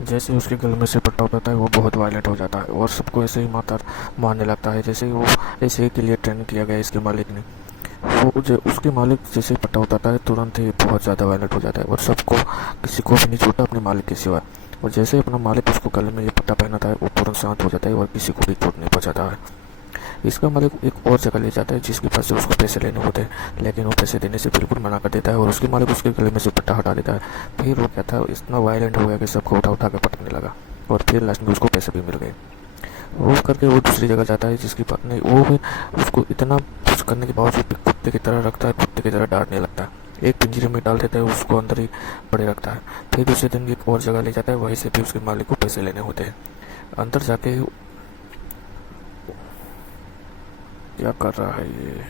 जैसे ही उसके गले में सिपटा होता है वो बहुत वायलेंट हो जाता है और सबको ऐसे ही मारने लगता है, जैसे ही वो ऐसे ही के लिए ट्रेन किया गया इसके मालिक ने। वो जो उसके मालिक जैसे ही पट्टा होता है तुरंत ही बहुत ज़्यादा वायलेंट हो जाता है और सबको किसी को भी नहीं छूटा अपने मालिक के सिवा। और जैसे ही अपना मालिक उसको गले में ये पट्टा पहनाता है वो तुरंत शांत हो जाता है और किसी को भी चोट नहीं पहुँचाता है। इसका मालिक एक और जगह ले जाता है जिसके पास से उसको पैसे लेने होते हैं, लेकिन वो पैसे देने से बिल्कुल मना कर देता है और उसके मालिक उसके गले में से पट्टा हटा देता है। फिर वो क्या था, इतना वायलेंट हो गया कि सबको उठा उठा के पटकने लगा और फिर लास्ट में उसको पैसे भी मिल गए। वो करके वो दूसरी जगह जाता है जिसकी पत्नी वो भी उसको इतना कुछ करने के बावजूद भी कुत्ते की तरह रखता है, कुत्ते की तरह डांटने लगता है। एक पिंजरे में डाल देता है, उसको अंदर ही पड़े रखता है। फिर दूसरे दिन एक और जगह ले जाता है, वहीं से भी उसके मालिक को पैसे लेने होते हैं। अंदर जाके क्या कर रहा है ये,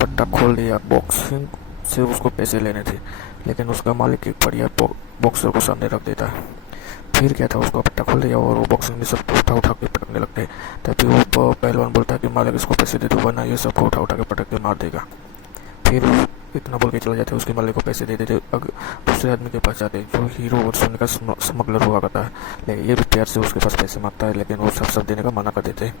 पट्टा खोल दिया, बॉक्सिंग से उसको पैसे लेने थे, लेकिन उसका मालिक एक बढ़िया बॉक्सर को सामने रख देता है। फिर क्या था, उसका पट्टा खोल दिया और वो बॉक्सिंग में सबको उठा उठा के पटकने लगते हैं। तभी वो पहलवान बोलता है कि मालिक इसको पैसे दे दो वरना ये सबको उठा उठा के पटक के मार देगा। फिर इतना बोल के चला जाता है, उसके मालिक को पैसे दे देते। दूसरे आदमी के पास जाते जो हीरो और सोने का स्मगलर हुआ करता है, लेकिन ये भी प्यार से उसके पास पैसे मांगता है, लेकिन वो सब देने का मना कर देते हैं।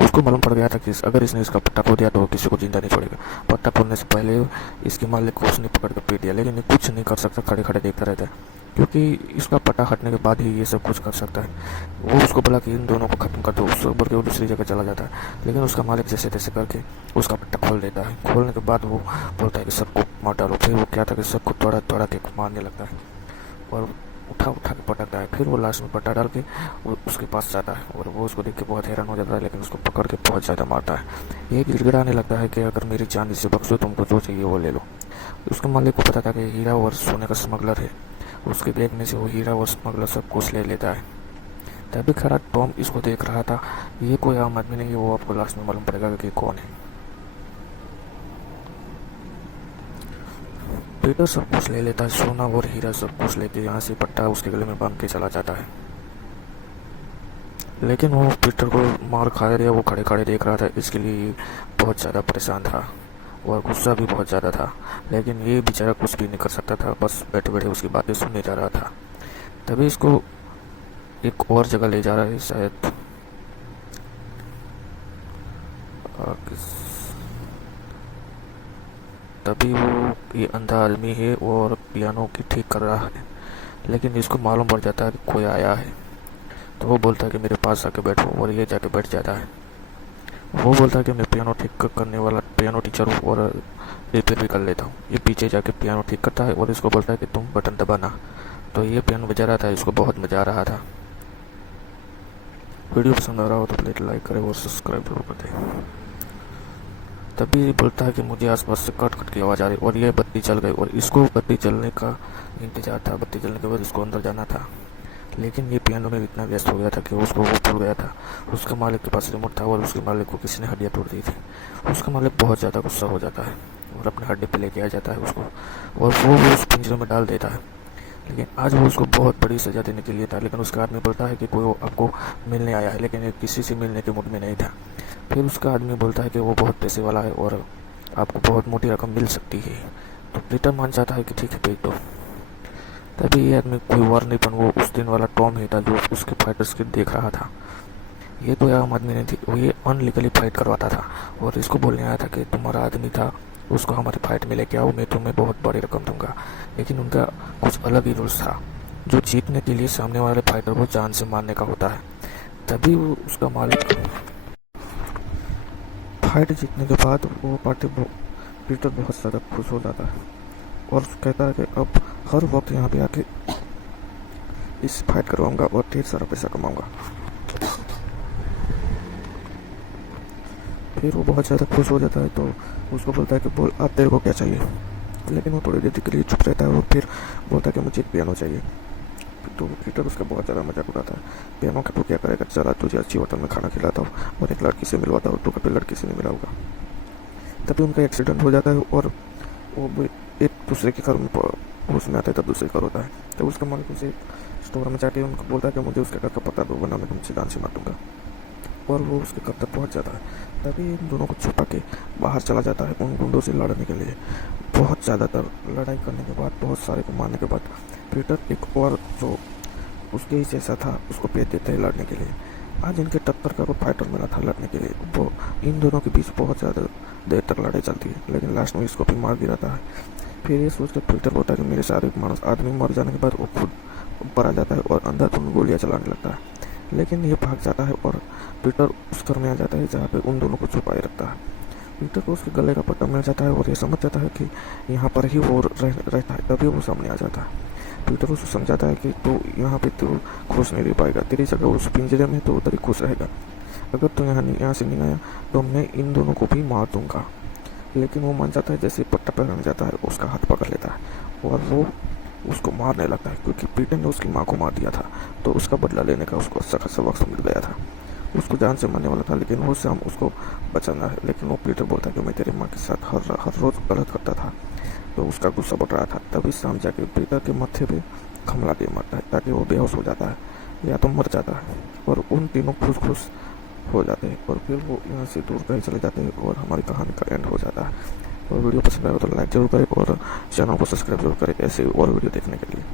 उसको मालूम पड़ गया था कि अगर इसने इसका पट्टा खो दिया तो किसी को जिंदा नहीं छोड़ेगा। पट्टा खोलने से पहले इसके मालिक को उसने पकड़ कर पीट दिया, लेकिन ये कुछ नहीं कर सकता, खड़े खड़े देखता रहता है क्योंकि इसका पट्टा हटने के बाद ही ये सब कुछ कर सकता है। वो उसको बोला कि इन दोनों को खत्म कर दो, उसको बोल के वो दूसरी जगह चला जाता है, लेकिन उसका मालिक जैसे तैसे करके उसका पट्टा खोल देता है। खोलने के बाद वो बोलता है कि सबको मार डालो। फिर वो क्या था कि सबको तोड़ा तोड़ा के मारने लगता है और उठा उठा के पटकता है। फिर वो लास्ट में पट्टा डाल के वो उसके पास जाता है और वो उसको देख के बहुत हैरान हो जाता है, लेकिन उसको पकड़ के बहुत ज़्यादा मारता है। ये गिड़गिड़ाने लगता है कि अगर मेरी जान इसे बख्शो, तुमको जो चाहिए वो ले लो। उसके मालिक को पता था कि हीरा और सोने का स्मगलर है, उसके बैग में से वो हीरा और स्मगलर सब कुछ ले लेता है। तभी खड़ा टॉम इसको देख रहा था। ये कोई आम आदमी नहीं है, वो आपको लास्ट में मालूम पड़ेगा कि कौन है। पीटर सब कुछ ले लेता है, सोना और हीरा सब कुछ लेके यहाँ से पट्टा उसके गले में बांध के चला जाता है। लेकिन वो पीटर को मार खा रहा, वो खड़े खड़े देख रहा था, इसके लिए बहुत ज़्यादा परेशान था और गुस्सा भी बहुत ज़्यादा था। लेकिन ये बेचारा कुछ भी नहीं कर सकता था, बस बैठे बैठे उसकी बातें सुनने जा रहा था। तभी इसको एक और जगह ले जा रहा है शायद, तभी वो ये अंधा आदमी है और पियानो की ठीक कर रहा है, लेकिन इसको मालूम पड़ जाता है कि कोई आया है। तो वो बोलता है कि मेरे पास आके बैठो और ये जाके बैठ जाता है। वो बोलता है कि मैं पियानो ठीक करने वाला पियानो टीचर हूँ और रिपेयर भी कर लेता हूँ। ये पीछे जाके पियानो ठीक करता है और इसको बोलता है कि तुम बटन दबाना। तो ये पियानो बजा रहा था, इसको बहुत मज़ा आ रहा था। वीडियो पसंद आ रहा हो तो प्लीज़ लाइक करें और सब्सक्राइब जरूर कर दें। तभी बोलता है कि मुझे आसपास से कट कट की आवाज़ आ रही और ये बत्ती चल गई और इसको बत्ती चलने का इंतजार था। बत्ती चलने के बाद इसको अंदर जाना था, लेकिन ये पियानो में इतना व्यस्त हो गया था कि उसको वो भूल गया था। उसके मालिक के पास रिमोट था और उसके मालिक को किसी ने हड्डियाँ तोड़ दी थी। उसका मालिक बहुत ज़्यादा गुस्सा हो जाता है और अपने हड्डी पे लेके आ जाता है उसको और वो उस पिंजरे में डाल देता है। लेकिन आज वो उसको बहुत बड़ी सज़ा देने के लिए था, लेकिन उसका आदमी बोलता है कि कोई आपको मिलने आया है, लेकिन ये किसी से मिलने के मूड में नहीं था। फिर उसका आदमी बोलता है कि वो बहुत पैसे वाला है और आपको बहुत मोटी रकम मिल सकती है। तो पीटर मान जाता है कि ठीक है भेज दो। तभी ये आदमी कोई और नहीं, वो उस दिन वाला टॉम ही था जो उसके फाइटर्स की देख रहा था। ये कोई आम आदमी नहीं थी, वो ये अनलीगली फाइट करवाता था और इसको बोलने आया था कि तुम्हारा आदमी था, उसको हमारी फाइट में लेके आओ, मैं तुम्हें बहुत बड़ी रकम दूंगा। लेकिन उनका कुछ अलग ही रूल्स था, जो जीतने के लिए सामने वाले फाइटर को जान से मारने का होता है। तभी वो उसका मालिक फाइट जीतने के बाद वो पार्टी पीटर बहुत ज़्यादा खुश हो जाता है और कहता है कि अब हर वक्त यहाँ पे आके इस फाइट करवाऊंगा और ढेर सारा पैसा कमाऊंगा। फिर वो बहुत ज़्यादा खुश हो जाता है, तो उसको बोलता है कि बोल आप तेरे को क्या चाहिए। लेकिन वो थोड़ी देर के लिए चुप रहता है और फिर बोलता है कि मुझे एक पियानो चाहिए। तो पीटर उसका बहुत ज़्यादा मजाक उड़ाता है, पियानो का तू क्या करेगा, चला तुझे अच्छी होटल में खाना खिलाता हूँ और एक लड़की से मिलवाता हूँ, तू कभी लड़की से नहीं मिला होगा। तभी उनका एक्सीडेंट हो जाता है और वो एक दूसरे के घर में होश में आता है, तब दूसरे घर होता है। तो उसका मालिक उसे स्टोर में जाके उनको बोलता है कि मुझे उसके घर का पता दो वरना मैं तुमसे जान से मार दूंगा। और वो उसके घर तक पहुँच जाता है। तभी इन दोनों को छुपा के बाहर चला जाता है उन गुंडों से लड़ने के लिए। बहुत ज़्यादातर लड़ाई करने के बाद, बहुत सारे को मारने के बाद, पीटर एक और जो उसके ही जैसा था उसको भेज देते हैं लड़ने के लिए। आज इनके टक्कर का कोई फाइटर मिला था लड़ने के लिए, वो इन दोनों के बीच बहुत ज़्यादा देर तक लड़ाई चलती है, लेकिन लास्ट में इसको भी मार गिराता है। फिर ये सोच कर पीटर बोलता है कि मेरे साथ एक मानस आदमी मर जाने के बाद वो खुद ऊपर आ जाता है और अंदर तुम गोलियाँ चलाने लगता है, लेकिन ये भाग जाता है और पीटर उस घर में आ जाता है जहाँ पे उन दोनों को छुपाए रखता है। पीटर को उसके गले का पट्टा मिल जाता है और ये समझ जाता है कि यहाँ पर ही वो रहता है, तभी वो सामने आ जाता है। पीटर उसको समझाता है कि तू यहाँ पे तू खुश नहीं रह पाएगा, तेरी जगह उस पिंजरे में तो उधर ही खुश रहेगा, अगर तू यहाँ से नहीं आया तो मैं इन दोनों को भी मार दूंगा। लेकिन वो मान जाता है, जैसे पट्टा पहन जाता है उसका हाथ पकड़ लेता है और वो उसको मारने लगता है, क्योंकि पीटर ने उसकी माँ को मार दिया था तो उसका बदला लेने का उसको अच्छा खासा वक्त मिल गया था। उसको जान से मारने वाला था, लेकिन वो शाम उसको बचाना है। लेकिन वो पीटर बोलता है कि मैं तेरी माँ के साथ हर रोज़ गलत करता था, तो उसका गुस्सा बढ़ रहा था। तभी शाम जाके पीटर के माथे पे हमला दे मरता है, ताकि वो बेहोश हो जाता है या तो मर जाता है, और उन तीनों खुश खुश हो जाते हैं और फिर वो यहाँ से दूर कहीं चले जाते हैं और हमारी कहानी का एंड हो जाता है। और वीडियो पसंद आए तो लाइक जरूर करें और चैनल को सब्सक्राइब जरूर करें ऐसे और वीडियो देखने के लिए।